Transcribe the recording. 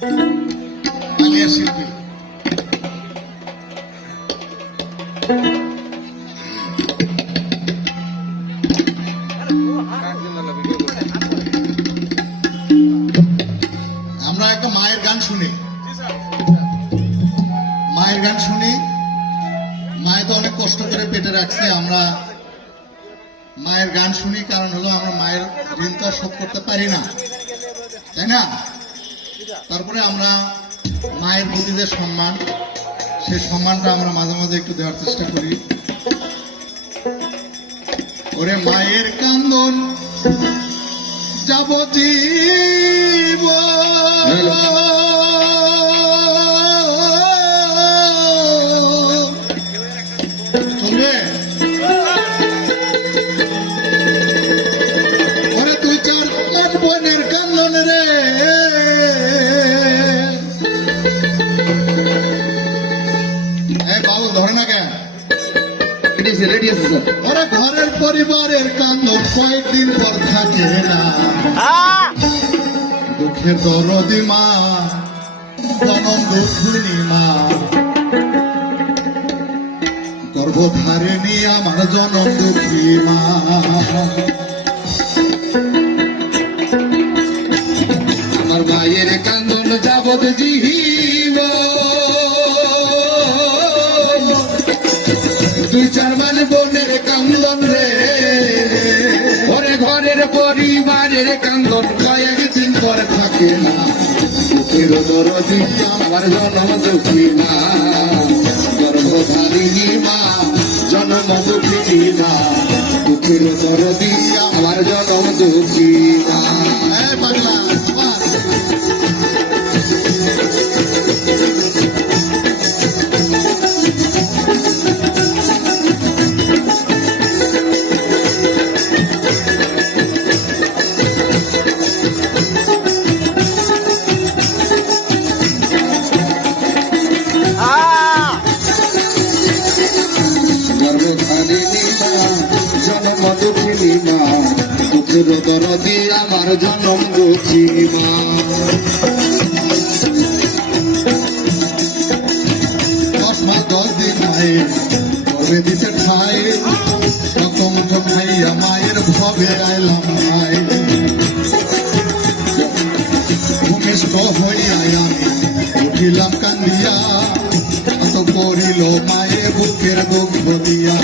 বাংলার শিল্পী। আমরা একটা মায়ের গান শুনি, মায়ের গান শুনি। মায়ে তো অনেক কষ্ট করে পেটে রাখছে, আমরা মায়ের গান শুনি। কারণ হলো আমরা মায়ের ঋণ তো আর শোধ করতে পারি না, তাই না? তারপরে আমরা মায়ের প্রতি যে সম্মান, সেই সম্মানটা আমরা মাঝে মাঝে একটু দেওয়ার চেষ্টা করি। ওরে মায়ের কান্দন যাবতীব চলবে। ওরে তুই চার পাঁচ বোনের কান্দন রে, বাবু ধরে না কেন? ওরা ঘরের পরিবারের কান্দন কয়েকদিন পর থাকে না। দুঃখের দরদি মা, জনম দুঃখিনী মা, গর্ভধারিণী আমার জনম দুঃখী মা। আমার মায়ের কান্দন যাবত জীব, দুই চার মানে বোনের কান্দন রে। ওরে ঘরের পরিবারের কান্দন কয়েকদিন পর থাকে না। দুঃখের দরদি আমার জনম দুঃখী মা, গর্ভধারিণী মা, জনম দুঃখী মা। দুঃখের দরদি আমার জনম দুঃখী মা। বাংলা দুঃখের দরদি আমার জনম দুঃখী মা। 10 মাস 10 দিন মায়ের গর্ভে দিছে ঠাই, রকম খাইয়া মায়ের ভবে আইলাম ভাই। ভূমিষ্ঠ হইয়া আমি উঠিলাম কান্দিয়া, এত করিল মায়ের বুকের দুঃখ দিয়া।